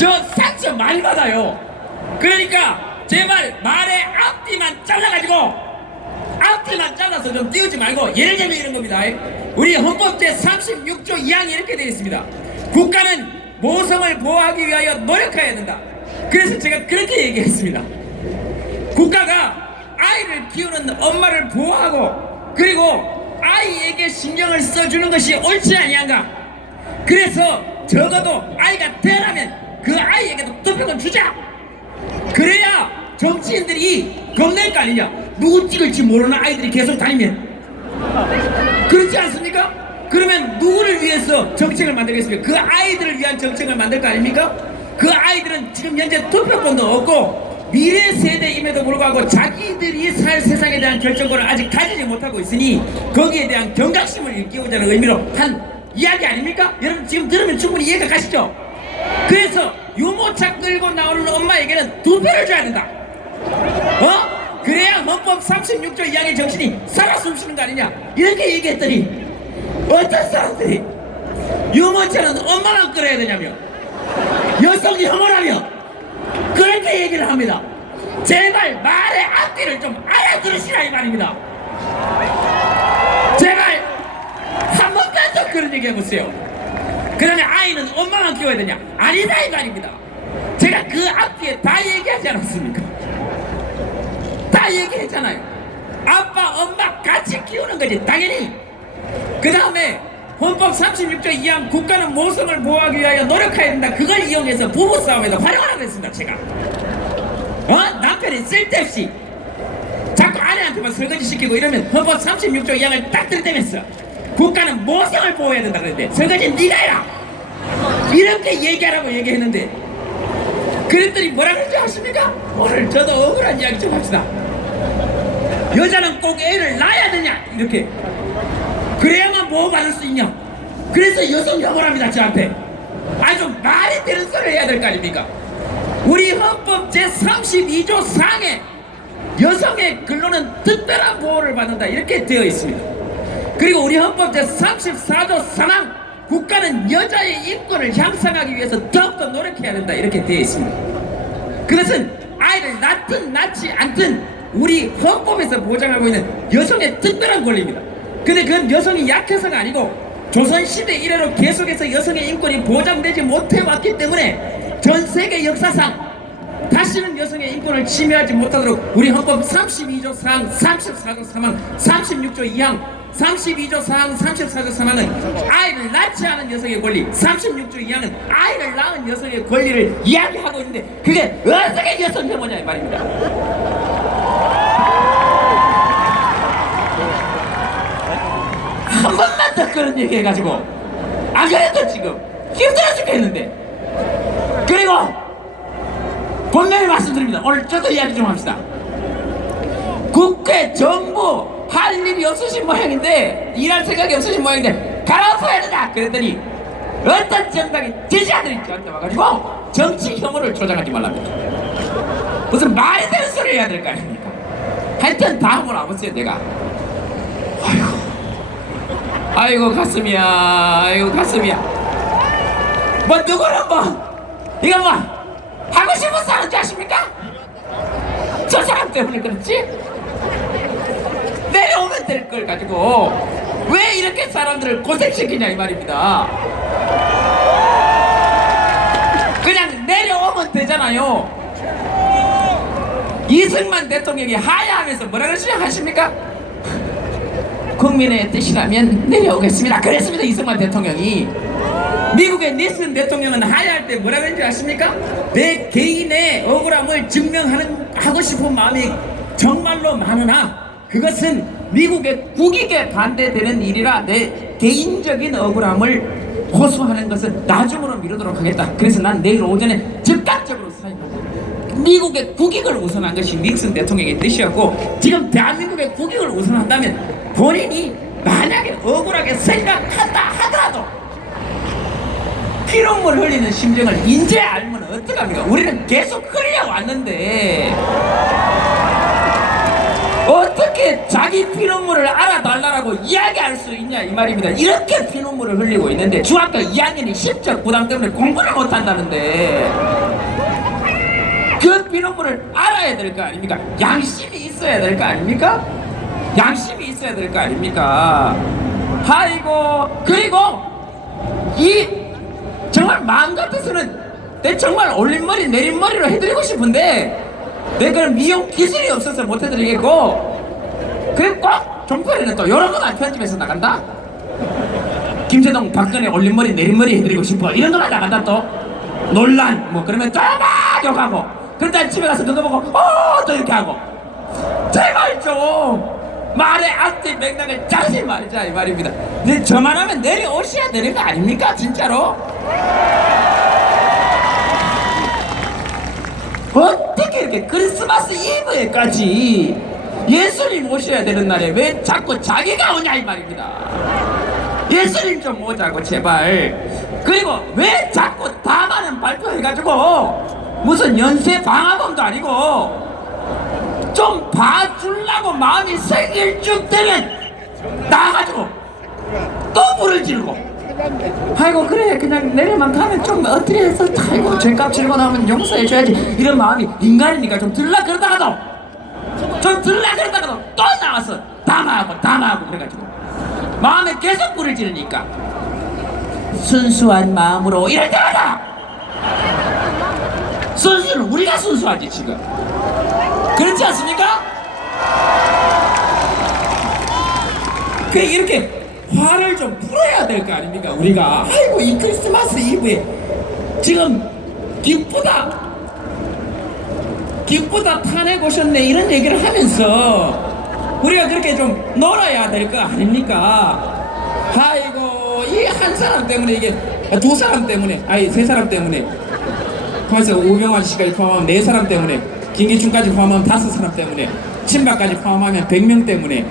저 상처 많이 받아요. 그러니까 제발 말의 앞뒤만 잘라가지고 앞뒤만 잘라서 좀 띄우지 말고, 예를 들면 이런 겁니다. 우리 헌법 제36조 2항이 이렇게 되어 있습니다. 국가는 모성을 보호하기 위하여 노력해야 된다. 그래서 제가 그렇게 얘기했습니다. 국가가 아이를 키우는 엄마를 보호하고 그리고 아이에게 신경을 써주는 것이 옳지 아니한가. 그래서 적어도 아이가 태어나면 그 아이에게도 투표권 주자. 그래야 정치인들이 겁낼 거 아니냐. 누구 찍을지 모르는 아이들이 계속 다니면 그렇지 않습니까? 그러면 누구를 위해서 정책을 만들겠습니까? 그 아이들을 위한 정책을 만들 거 아닙니까? 그 아이들은 지금 현재 투표권도 없고 미래 세대임에도 불구하고 자기들이 살 세상에 대한 결정권을 아직 가지지 못하고 있으니 거기에 대한 경각심을 일깨우자는 의미로 한 이야기 아닙니까? 여러분 지금 들으면 충분히 이해가 가시죠? 그래서 유모차 끌고 나오는 엄마에게는 투표를 줘야 된다. 그래야 헌법 36조 2항의 정신이 살아 숨쉬는 거 아니냐. 이렇게 얘기했더니 어떤 사람들이 유모차는 엄마만 끌어야 되냐며, 여성이 혐오라며 그렇게 얘기를 합니다. 제발 말의 앞뒤를 좀 알아들으시라 이 말입니다. 제발 한 번만 더 그런 얘기 해보세요. 그러면 아이는 엄마만 키워야 되냐? 아니다 이 말입니다. 제가 그 앞뒤에 다 얘기하지 않았습니까? 다 얘기했잖아요. 아빠 엄마 같이 키우는 거지 당연히. 그 다음에 헌법 36조 2항 국가는 모성을 보호하기 위하여 노력해야 된다. 그걸 이용해서 부부싸움에도 활용하라고 했습니다. 제가 남편이 쓸데없이 자꾸 아내한테만 설거지 시키고 이러면 헌법 36조 2항을 딱 들이대면서 국가는 모성을 보호해야 된다 그랬는데 설거지는 네가 해라 이렇게 얘기하라고 얘기했는데, 그랬더니 뭐라 그러지 아십니까? 오늘 저도 억울한 이야기 좀 합시다. 여자는 꼭 애를 낳아야 되냐 이렇게, 그래야만 보호받을 수 있냐. 그래서 여성 혐오랍니다 저한테. 아주 말이 되는 소리를 해야 될 거 아닙니까? 우리 헌법 제32조 4항에 여성의 근로는 특별한 보호를 받는다 이렇게 되어 있습니다. 그리고 우리 헌법 제34조 3항 국가는 여자의 인권을 향상하기 위해서 더욱더 노력해야 된다 이렇게 되어 있습니다. 그것은 아이를 낳든 낳지 않든 우리 헌법에서 보장하고 있는 여성의 특별한 권리입니다. 근데 그건 여성이 약해서가 아니고 조선시대 이래로 계속해서 여성의 인권이 보장되지 못해왔기 때문에 전 세계 역사상 다시는 여성의 인권을 침해하지 못하도록 우리 헌법 32조 4항, 34조 3항, 36조 2항, 32조 4항, 34조 3항은 아이를 낳지 않은 여성의 권리, 36조 2항은 아이를 낳은 여성의 권리를 이야기하고 있는데 그게 어떻게 여성 혐오냐 이 말입니다. 한 번만 더 그런 얘기 해가지고 안 그래도 지금 힘들어 죽겠는데. 그리고 분명히 말씀드립니다. 오늘 저도 이야기 좀 합시다. 국회 정부 할 일이 없으신 모양인데, 일할 생각이 없으신 모양인데 갈아엎어야 된다 그랬더니 어떤 정당의 제자들이 저한테 와가지고 정치 혐오를 조장하지 말랍니다. 무슨 말이 되는 소리 해야 될 거 아닙니까? 하여튼 다음으로 와보세요. 내가 아이고 가슴이야, 아이고 가슴이야. 뭐 누구는 뭐 이거 뭐 하고 싶어서 하는지 아십니까? 저 사람 때문에 그렇지? 내려오면 될 걸 가지고 왜 이렇게 사람들을 고생시키냐 이 말입니다. 그냥 내려오면 되잖아요. 이승만 대통령이 하야하면서 뭐라 그러시냐 하십니까? 국민의 뜻이라면 내려오겠습니다 그랬습니다. 이승만 대통령이. 미국의 닉슨 대통령은 하야할 때 뭐라 그랬는지 아십니까? 내 개인의 억울함을 증명하고 싶은 마음이 정말로 많으나 그것은 미국의 국익에 반대되는 일이라 내 개인적인 억울함을 호소하는 것은 나중으로 미루도록 하겠다. 그래서 난 내일 오전에 즉각적으로 사임한다. 미국의 국익을 우선한 것이 닉슨 대통령의 뜻이었고, 지금 대한민국의 국익을 우선한다면 본인이 만약에 억울하게 생각한다 하더라도 피눈물 흘리는 심정을 인제 알면 어떡합니까? 우리는 계속 흘려왔는데 어떻게 자기 피눈물을 알아달라고 이야기할 수 있냐 이 말입니다. 이렇게 피눈물을 흘리고 있는데 중학교 2학년이 심적 부담 때문에 공부를 못한다는데 그 피눈물을 알아야 될 거 아닙니까? 양심이 있어야 될 거 아닙니까? 양심이 있어야 될 거 아닙니까? 아이고, 그리고 이 정말 마음 같아서는 내 정말 올림머리 내림머리로 해드리고 싶은데 내 그런 미용 기술이 없어서 못 해드리겠고, 그리고 꼭 종편에는 또 이런 거만 편집해서 나간다. 김대동 박근혜 올림머리 내림머리 해드리고 싶어 이런 거만 나간다. 또 논란 뭐 그러면 또 막 욕하고, 그러다 집에 가서 그거 보고 또 이렇게 하고. 제발 좀 말의 앞뒤 맥락을 짜지 말자 이 말입니다. 근데 저만 하면 내려오셔야 되는 거 아닙니까 진짜로? 어떻게 이렇게 크리스마스 이브에까지 예수님 오셔야 되는 날에 왜 자꾸 자기가 오냐 이 말입니다. 예수님 좀 오자고 제발. 그리고 왜 자꾸 다만은 발표해가지고 무슨 연쇄 방화범도 아니고 좀 봐주려고 마음이 생길 쯤 되면 나가지고 또 불을 지르고, 아이고 그래 그냥 내려만 가면 좀 어떻게 해서 아이고 죄값 치르고 나오면 용서해줘야지 이런 마음이 인간이니까 좀 들라 그러다가도 또 나와서 담아하고 그래가지고 마음에 계속 불을 지르니까 순수한 마음으로 이럴 때마다 순수는 우리가 순수하지 지금. 그렇지 않습니까? 이렇게 화를 좀 풀어야 될 거 아닙니까 우리가. 아이고 이 크리스마스 이브에 지금 기쁘다 탄핵 오셨네 이런 얘기를 하면서 우리가 그렇게 좀 놀아야 될 거 아닙니까? 아이고 이 한 사람 때문에 이게 두 사람 때문에 세 사람 때문에 벌써 우병환 씨까지 포함하면 네 사람 때문에, 김기춘까지 포함하면 5사람 때문에, 친박까지 포함하면 100명 때문에,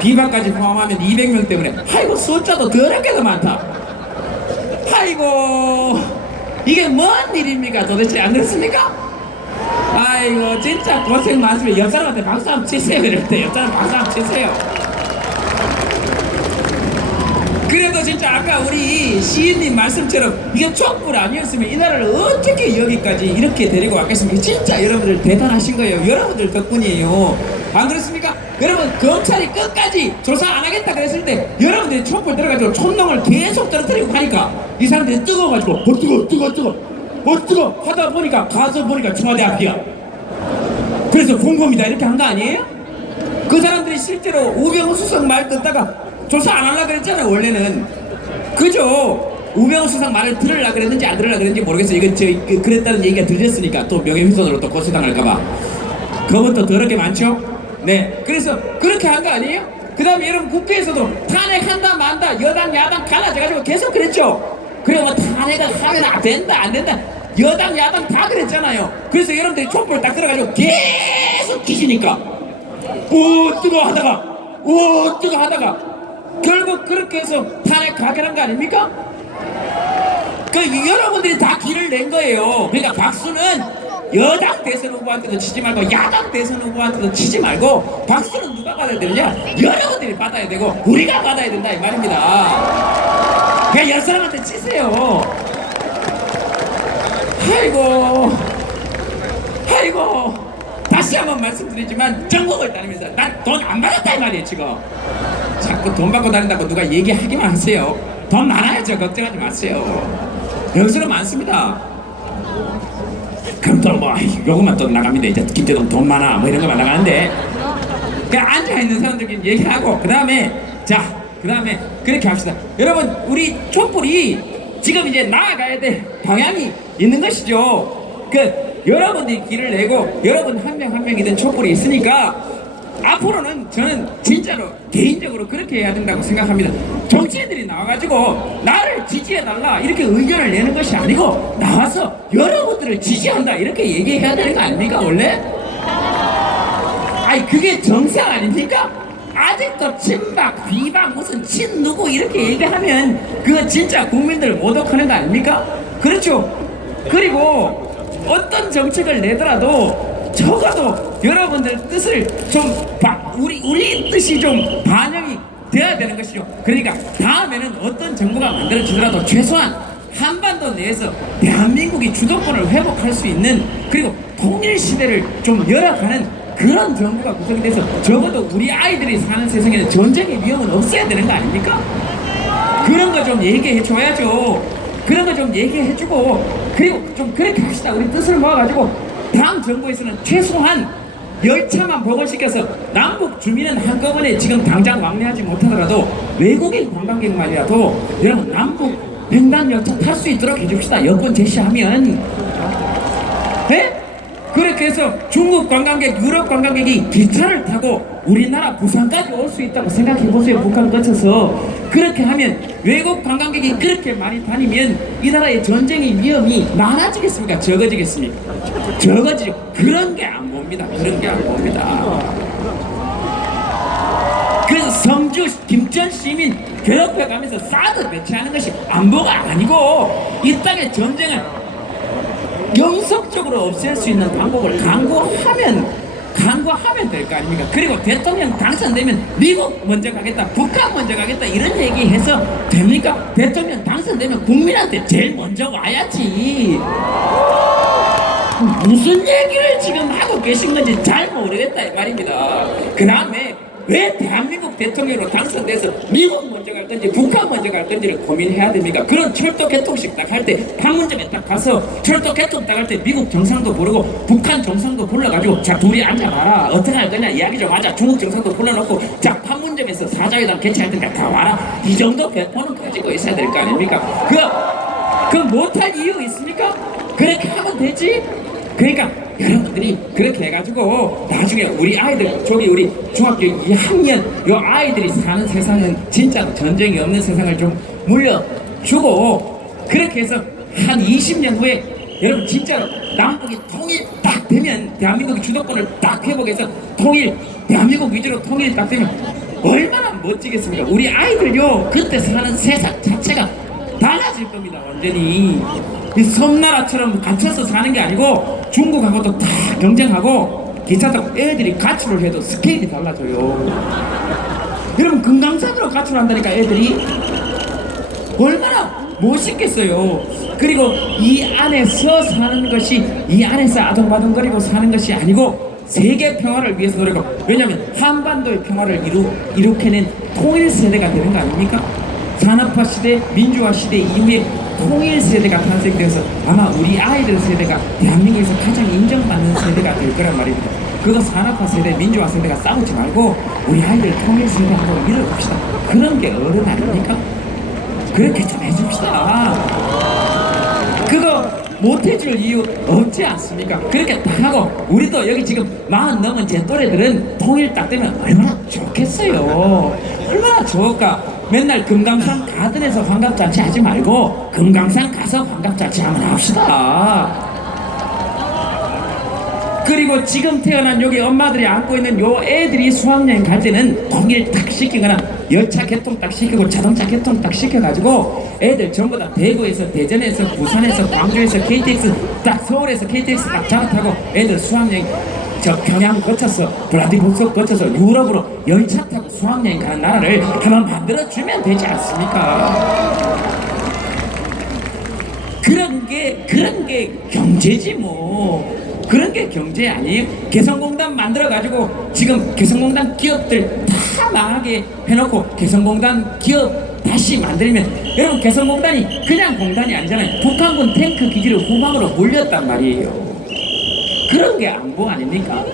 비박까지 포함하면 200명 때문에. 아이고 숫자도 더럽게도 많다. 아이고 이게 뭔 일입니까 도대체, 안 그렇습니까? 아이고 진짜 고생 많습니다. 옆 사람한테 박수 한번 치세요. 이럴 때 옆 사람 박수 한번 치세요. 그래도 진짜 아까 우리 시인님 말씀처럼 이게 촛불 아니었으면 이 나라를 어떻게 여기까지 이렇게 데리고 왔겠습니까? 진짜 여러분들 대단하신 거예요. 여러분들 덕분이에요. 안 그렇습니까? 여러분 검찰이 끝까지 조사 안 하겠다 그랬을 때 여러분들이 촛불 들어가지고 촛농을 계속 떨어뜨리고 가니까 이 사람들이 뜨거워가지고 뜨거 하다 보니까 가서 보니까 청와대 앞이야. 그래서 공범이다 이렇게 한 거 아니에요? 그 사람들이 실제로 우병우 수석 말 듣다가 조사 안 하려고 그랬잖아요 원래는. 그죠? 우병우 수석 말을 들으려고 그랬는지 안 들으려고 그랬는지 모르겠어요. 이건 그랬다는 얘기가 들렸으니까 또 명예훼손으로 또 고소당할까봐. 그것도 더럽게 많죠? 네, 그래서 그렇게 한 거 아니에요? 그 다음에 여러분 국회에서도 탄핵한다 만다 여당 야당 갈라져가지고 계속 그랬죠? 그래 뭐 탄핵을 하면 안 된다 안 된다 여당 야당 다 그랬잖아요. 그래서 여러분들이 촛불 딱 들어가지고 계속 기시니까 뜨거 하다가 결국 그렇게 해서 탄핵 가결한 거 아닙니까? 여러분들이 다 길을 낸 거예요. 그러니까 박수는 여당 대선 후보한테도 치지 말고 야당 대선 후보한테도 치지 말고 박수는 누가 받아야 되느냐? 여러분들이 받아야 되고 우리가 받아야 된다 이 말입니다. 그냥 옆 사람한테 치세요. 아이고 다시 한번 말씀드리지만 전국을 다니면서 난 돈 안 받았다 이 말이에요. 지금 자꾸 돈 받고 다닌다고 누가 얘기하기만 하세요. 돈 많아요. 저 걱정하지 마세요. 여기서는 많습니다. 그럼 또 뭐 요것만 또 나갑니다. 이제 김대동 돈 많아 뭐 이런 거만 나가는데 그냥 앉아있는 사람들끼리 얘기하고 그 다음에 그렇게 합시다. 여러분 우리 촛불이 지금 이제 나아가야 될 방향이 있는 것이죠. 여러분들이 길을 내고 여러분 한 명 한 명이든 촛불이 있으니까 앞으로는 저는 진짜로 개인적으로 그렇게 해야 된다고 생각합니다. 정치인들이 나와가지고 나를 지지해달라 이렇게 의견을 내는 것이 아니고 나와서 여러분들을 지지한다 이렇게 얘기해야 되는 거 아닙니까 원래? 그게 정상 아닙니까? 아직도 친박, 비박, 무슨 친 누구 이렇게 얘기하면 그거 진짜 국민들 모독하는 거 아닙니까? 그렇죠? 그리고 어떤 정책을 내더라도 적어도 여러분들 뜻을 좀 우리 뜻이 좀 반영이 돼야 되는 것이죠. 그러니까 다음에는 어떤 정부가 만들어지더라도 최소한 한반도 내에서 대한민국이 주도권을 회복할 수 있는, 그리고 통일 시대를 좀 열어가는 그런 정부가 구성이 돼서 적어도 우리 아이들이 사는 세상에는 전쟁의 위험은 없어야 되는 거 아닙니까? 그런 거 좀 얘기해 줘야죠. 그런 거 좀 얘기해 주고, 그리고 좀 그렇게 합시다. 우리 뜻을 모아가지고 다음 정부에서는 최소한 열차만 복원시켜서 남북 주민은 한꺼번에 지금 당장 왕래하지 못하더라도 외국인 관광객만이라도 여러분 남북 횡단 열차 탈 수 있도록 해줍시다. 여권 제시하면. 네? 그렇게 해서 중국 관광객, 유럽 관광객이 기차를 타고 우리나라 부산까지 올 수 있다고 생각해 보세요. 북한 거쳐서. 그렇게 하면 외국 관광객이 그렇게 많이 다니면 이 나라의 전쟁의 위험이 많아지겠습니까? 적어지겠습니까? 적어지죠. 그런 게 안 봅니다. 그런 게 안 봅니다. 그래서 성주 김천 시민 괴롭혀가면서 사드 배치하는 것이 안보가 아니고, 이 땅의 전쟁을 영속적으로 없앨 수 있는 방법을 강구하면 될 거 아닙니까? 그리고 대통령 당선되면 미국 먼저 가겠다, 북한 먼저 가겠다 이런 얘기해서 됩니까? 대통령 당선되면 국민한테 제일 먼저 와야지. 무슨 얘기를 지금 하고 계신 건지 잘 모르겠다 이 말입니다. 그 다음에 왜 대한민국 대통령으로 당선돼서 미국 먼저 갈 건지 북한 먼저 갈 건지를 고민해야 됩니까? 그런 철도 개통식 딱 할 때 판문점에 딱 가서 철도 개통 딱 할 때 미국 정상도 부르고 북한 정상도 불러가지고 자 둘이 앉아봐라, 어떻게 할 거냐 이야기 좀 하자. 중국 정상도 불러놓고 자 판문점에서 사자회담 개최할 테니까 다 와라. 이 정도 배포는 가지고 있어야 될 거 아닙니까? 그 못할 이유 있습니까? 그렇게 하면 되지. 그러니까 여러분들이 그렇게 해가지고 나중에 우리 아이들, 저기 우리 중학교 2학년 요 아이들이 사는 세상은 진짜 전쟁이 없는 세상을 좀 물려주고, 그렇게 해서 한 20년 후에 여러분 진짜 남북이 통일 딱 되면, 대한민국이 주도권을 딱 회복해서 대한민국 위주로 통일이 딱 되면 얼마나 멋지겠습니까? 우리 아이들요 그때 사는 세상 자체가 달라질 겁니다. 완전히 이 섬나라처럼 갇혀서 사는 게 아니고 중국하고도 다 경쟁하고 기차 타고 애들이 가출을 해도 스케일이 달라져요. 여러분 금강산으로 가출한다니까 애들이 얼마나 멋있겠어요. 그리고 이 안에서 사는 것이, 이 안에서 아둥바둥거리고 사는 것이 아니고 세계 평화를 위해서 노력하고, 왜냐하면 한반도의 평화를 이룩해낸 통일 세대가 되는 거 아닙니까? 산업화 시대, 민주화 시대 이후에 통일 세대가 탄생되어서 아마 우리 아이들 세대가 대한민국에서 가장 인정받는 세대가 될 거란 말입니다. 그거 산업화 세대, 민주화 세대가 싸우지 말고 우리 아이들 통일 세대 한번 밀어봅시다. 그런 게 어른 아닙니까? 그렇게 좀 해줍시다. 그거 못해줄 이유 없지 않습니까? 그렇게 다 하고 우리도 여기 지금 40 넘은 제 또래들은 통일 딱 되면 얼마나 좋겠어요. 얼마나 좋을까. 맨날 금강산 가든에서 환갑잔치 하지 말고 금강산 가서 환갑잔치 한번 합시다. 그리고 지금 태어난 여기 엄마들이 안고 있는 요 애들이 수학여행 갈 때는 통일 딱 시키거나 열차 개통 딱 시키고 자동차 개통 딱 시켜가지고 애들 전부 다 대구에서, 대전에서, 부산에서, 광주에서 KTX 딱, 서울에서 KTX 딱 잘타고 애들 수학여행 저 평양 거쳐서 블라디보스토크 거쳐서 유럽으로 열차 타고 수학여행 가는 나라를 한번 만들어주면 되지 않습니까? 그런 게 경제지 뭐. 그런 게 경제 아니에요? 개성공단 만들어가지고 지금 개성공단 기업들 다 망하게 해놓고 개성공단 기업 다시 만들면, 여러분 개성공단이 그냥 공단이 아니잖아요. 북한군 탱크 기지를 후방으로 물렸단 말이에요. 그런 게 안보 아닙니까?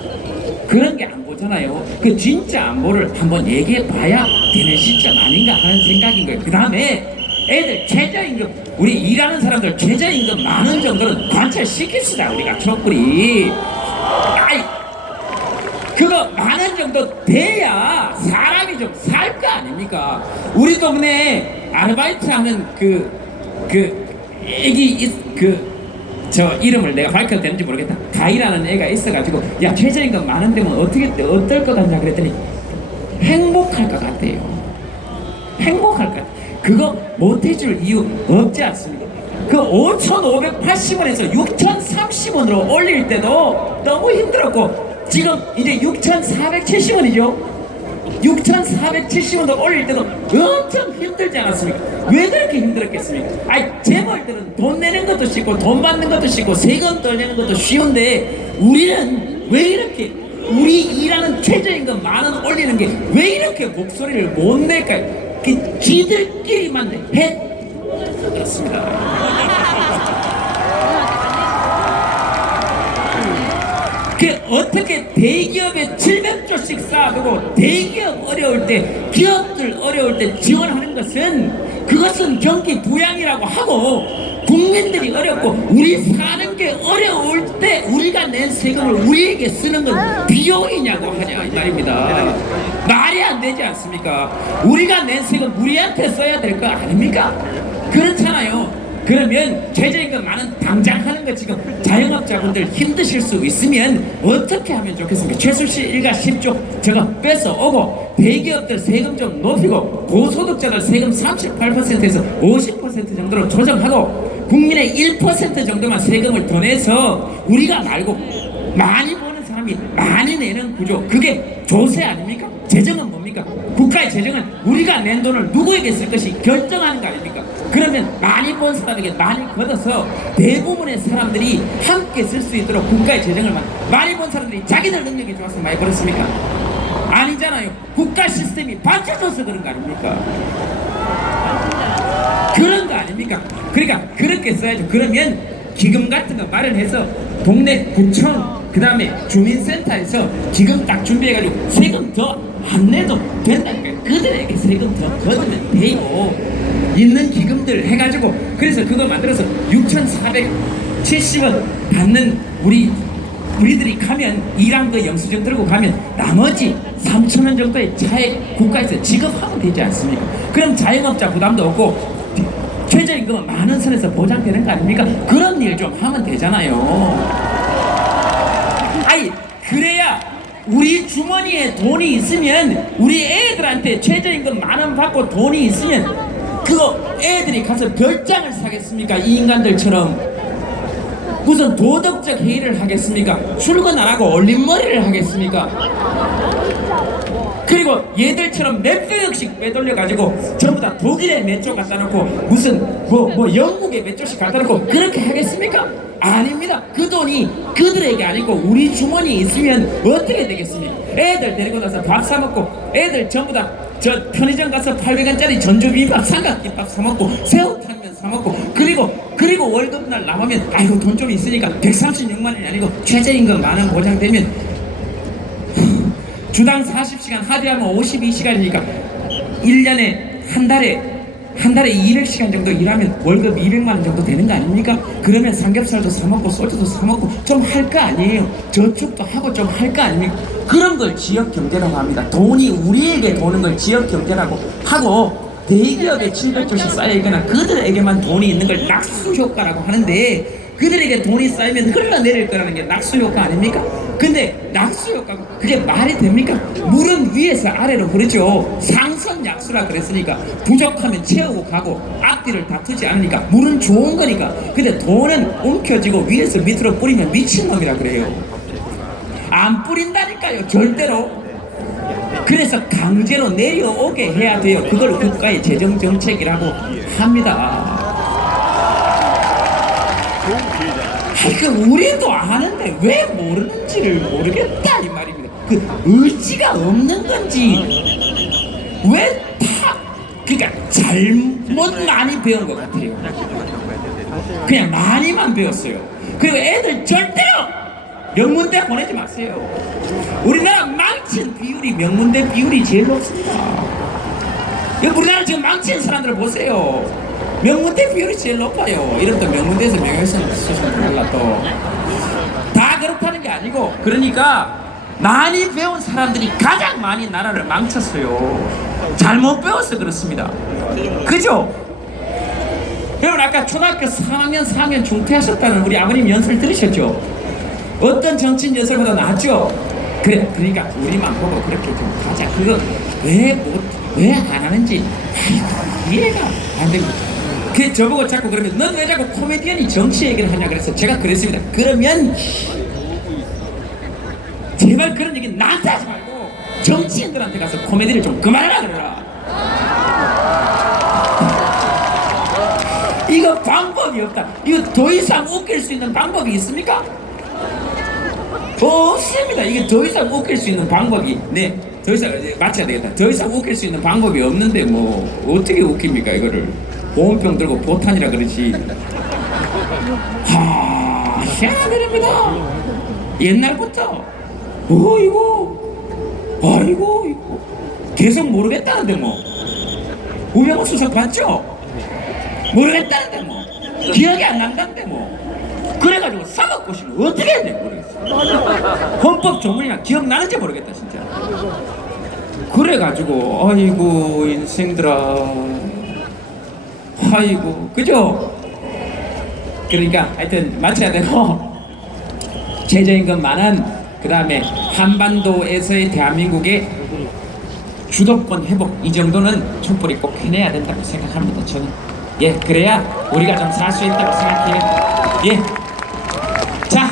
그런 게 안보잖아요. 그 진짜 안보를 한번 얘기해 봐야 되는 시점 아닌가 하는 생각인 거예요. 그 다음에 애들 최저임금, 우리 일하는 사람들 최저임금 10,000원 정도는 관철시킵시다. 우리가 촛불이 그거 10,000원 정도 돼야 사람이 좀 살 거 아닙니까? 우리 동네에 아르바이트 하는 애기 저 이름을 내가 밝혀도 되는지 모르겠다. 가이라는 애가 있어가지고 야 최저임금 10,000원 되면 어떨 것 같냐 그랬더니 행복할 것 같대요. 행복할 것 같아요. 그거 못해줄 이유 없지 않습니까? 그 5,580원에서 6,030원으로 올릴 때도 너무 힘들었고 지금 이제 6,470원이죠. 6,470원도 올릴 때도 엄청 힘들지 않았습니까? 왜 그렇게 힘들었겠습니까? 아니 재벌들은 돈 내는 것도 쉽고 돈 받는 것도 쉽고 세금 떨내는 것도 쉬운데 우리는 왜 이렇게 우리 일하는 최저임금 10,000원 올리는 게 왜 이렇게 목소리를 못 낼까요? 그 지들끼리만 했습니다. 어떻게 대기업에 700조씩 쌓아두고 대기업 어려울 때 기업들 어려울 때 지원하는 것은 그것은 경기 부양이라고 하고 국민들이 어렵고 우리 사는 게 어려울 때 우리가 낸 세금을 우리에게 쓰는 건 비용이냐고 하냐 이 말입니다. 말이 안 되지 않습니까? 우리가 낸 세금 우리한테 써야 될 거 아닙니까? 그렇잖아요. 그러면 최저임금 많은 당장 하는 거 지금 자영업자분들 힘드실 수 있으면 어떻게 하면 좋겠습니까? 최순실 일가 10조 저거 뺏어오고 대기업들 세금 좀 높이고 고소득자들 세금 38%에서 50% 정도로 조정하고 국민의 1% 정도만 세금을 더 내서 우리가 말고 많이 버는 사람이 많이 내는 구조, 그게 조세 아닙니까? 재정은 뭡니까? 국가의 재정은 우리가 낸 돈을 누구에게 쓸 것이 결정하는 거 아닙니까? 그러면 많이 번 사람에게 많이 걷어서 대부분의 사람들이 함께 쓸 수 있도록 국가의 재정을 많이 번 사람들이 자기들 능력이 좋아서 많이 벌었습니까? 아니잖아요. 국가 시스템이 받쳐줘서 그런 거 아닙니까? 그런 거 아닙니까? 그러니까 그렇게 써야죠. 그러면 기금 같은 거 마련해서 동네 구청 그 다음에 주민센터에서 기금 딱 준비해가지고 세금 더 안 내도 된다니까. 그들에게 세금 더 걷으면 돼요. 있는 기금들 해가지고 그래서 그거 만들어서 6,470원 받는 우리들이 가면 일한 거 영수증 들고 가면 나머지 3,000원 정도의 차액 국가에서 지급하면 되지 않습니까? 그럼 자영업자 부담도 없고 최저임금은 10,000원 선에서 보장되는 거 아닙니까? 그런 일 좀 하면 되잖아요. 아니 그래야 우리 주머니에 돈이 있으면 우리 애들한테 최저임금 10,000원 받고 돈이 있으면 그거 애들이 가서 별장을 사겠습니까? 이 인간들처럼 무슨 도덕적 회의를 하겠습니까? 출근 안 하고 얼린머리를 하겠습니까? 그리고 얘들처럼 몇 병역씩 빼돌려 가지고 전부 다 독일에 몇 조 갖다 놓고 무슨 뭐 영국에 몇 조씩 갖다 놓고 그렇게 하겠습니까? 아닙니다. 그 돈이 그들에게 아니고 우리 주머니에 있으면 어떻게 되겠습니까? 애들 데리고 나서 밥 사 먹고 애들 전부 다 저 편의점 가서 800원짜리 전주비빔밥 삼각김밥 사 먹고 새우탕면 사 먹고 그리고 월급날 나오면 아이고 돈 좀 있으니까 136만 원이 아니고 최저임금 10,000원 보장되면 주당 40시간 합의하면 52시간이니까 1년에 한 달에 200시간 정도 일하면 월급 200만 원 정도 되는 거 아닙니까? 그러면 삼겹살도 사 먹고 소주도 사 먹고 좀 할 거 아니에요. 저축도 하고 좀 할 거 아닙니까? 그런 걸 지역 경제라고 합니다. 돈이 우리에게 도는 걸 지역 경제라고 하고 대기업에 700조씩 쌓여있거나 그들에게만 돈이 있는 걸 낙수 효과라고 하는데 그들에게 돈이 쌓이면 흘러내릴 거라는 게 낙수 효과 아닙니까? 근데 낙수 효과가 그게 말이 됩니까? 물은 위에서 아래로 흐르죠. 상선 약수라 그랬으니까 부족하면 채우고 가고 앞뒤를 다투지 않으니까 물은 좋은 거니까. 근데 돈은 움켜쥐고 위에서 밑으로 뿌리면 미친놈이라 그래요. 안 뿌린다니까요 절대로. 그래서 강제로 내려오게 해야 돼요. 그걸 국가의 재정정책이라고 합니다. 그 우리도 아는데 왜 모르는지를 모르겠다 이 말입니다. 그 의지가 없는 건지 왜 다 그러니까 잘못 많이 배운 것 같아요. 그냥 많이만 배웠어요. 그리고 애들 절대로 명문대 보내지 마세요. 우리나라 망친 비율이 명문대 비율이 제일 높습니다. 우리나라 지금 망친 사람들을 보세요. 명문대 비율이 제일 높아요. 이런 또 명문대에서 명예훼손 수준 몰라 또 다 그렇다는 게 아니고 그러니까 많이 배운 사람들이 가장 많이 나라를 망쳤어요. 잘못 배워서 그렇습니다. 그죠? 여러분 아까 초등학교 3학년 4학년 중퇴하셨다는 우리 아버님 연설 들으셨죠? 어떤 정치인 연설보다 낫죠? 그래 그러니까 우리만 보고 그렇게 좀 가자. 그거 왜 안 하는지 이해가 안 됩니다. 그 저보고 자꾸 그러면 넌 왜 자꾸 코미디언이 정치 얘기를 하냐 그래서 제가 그랬습니다. 그러면 제발 그런 얘기 나한테 하지 말고 정치인들한테 가서 코미디를 좀 그만하라 그러라. 이거 방법이 없다. 이거 더 이상 웃길 수 있는 방법이 있습니까? 없습니다. 이게 더 이상 웃길 수 있는 방법이 더 이상 맞춰야 되겠다. 더 이상 웃길 수 있는 방법이 없는데 뭐 어떻게 웃깁니까 이거를? 보온병 들고 보탄이라 그러지. 희한합니다. 옛날부터 이거 계속 모르겠다는데 뭐 우병우 수석 봤죠? 모르겠다는데 뭐 기억이 안 난다는데 뭐 그래가지고 사법고시는 어떻게 해야 되는지 모르겠어. 헌법 조문이나 기억나는지 모르겠다 진짜. 그래가지고 아이고 인생들아 아이고 그죠? 그러니까 하여튼 마쳐야 되고 최저임금 만원 그 다음에 한반도에서의 대한민국의 주도권 회복 이 정도는 촛불이 꼭 해내야 된다고 생각합니다 저는. 예 그래야 우리가 좀 살 수 있다고 생각해요. 예 자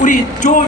우리 조